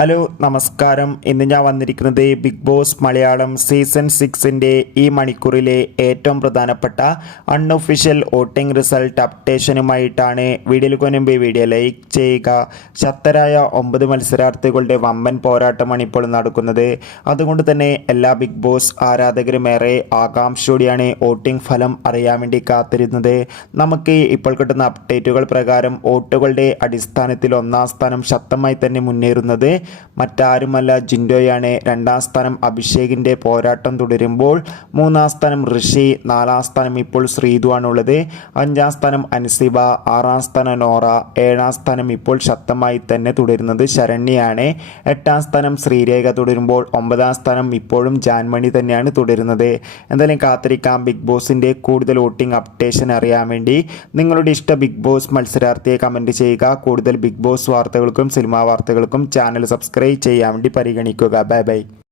Hello നമസ്കാരം. ഇന്ന് ഞാൻ വന്നിരിക്കുന്നത് ബിഗ് ബോസ് മലയാളം സീസൺ 6ൻ്റെ ഈ മണിക്കൂറിലെ ഏറ്റവും പ്രധാനപ്പെട്ട അൺഒഫീഷ്യൽ വോട്ടിംഗ് റിസൾട്ട് അപ്ഡേഷനുമായിട്ടാണ്. വീഡിയോയിൽ മുൻപ് വീഡിയോ ലൈക്ക് ചെയ്യുക. ശക്തരായ 9 മത്സരാർത്ഥികളുടെ വമ്പൻ പോരാട്ടമാണ് ഇപ്പോൾ നടക്കുന്നത്. അതുകൊണ്ട് തന്നെ എല്ലാ ബിഗ് ബോസ് ആരാധകരും ഏറെ ആകാംക്ഷയോടെയാണ് വോട്ടിംഗ് ഫലം അറിയാൻ വേണ്ടി കാത്തിരുന്നത്. നമുക്ക് ഇപ്പോൾ കിട്ടുന്ന അപ്ഡേറ്റുകൾ പ്രകാരം വോട്ടുകളുടെ അടിസ്ഥാനത്തിൽ 1ാം സ്ഥാനം ശക്തമായി തന്നെ മുന്നേറുന്നത് മറ്റാരുമല്ല, ജിൻഡോയാണ്. 2ാം സ്ഥാനം അഭിഷേകിൻ്റെ പോരാട്ടം തുടരുമ്പോൾ 3ാം സ്ഥാനം ഋഷി, 4ാം സ്ഥാനം ഇപ്പോൾ ശ്രീതുവാണുള്ളത്. 5ാം സ്ഥാനം അൻസിബ, 6ാം സ്ഥാനം നോറ, 7ാം സ്ഥാനം ഇപ്പോൾ ശക്തമായി തന്നെ തുടരുന്നത് ശരണ്യാണ്. 8ാം സ്ഥാനം ശ്രീരേഖ തുടരുമ്പോൾ 9ാം സ്ഥാനം ഇപ്പോഴും ജാൻമണി തന്നെയാണ് തുടരുന്നത്. എന്തായാലും കാത്തിരിക്കാം ബിഗ് ബോസിൻ്റെ കൂടുതൽ വോട്ടിംഗ് അപ്ഡേഷൻ അറിയാൻ വേണ്ടി. നിങ്ങളുടെ ഇഷ്ട ബിഗ് ബോസ് മത്സരാർത്ഥിയെ കമൻറ്റ് ചെയ്യുക. കൂടുതൽ ബിഗ് ബോസ് വാർത്തകൾക്കും സിനിമാ വാർത്തകൾക്കും ചാനൽ സബ്സ്ക്രൈബ് ചെയ്യാൻ വേണ്ടി പരിഗണിക്കുക. Bye bye.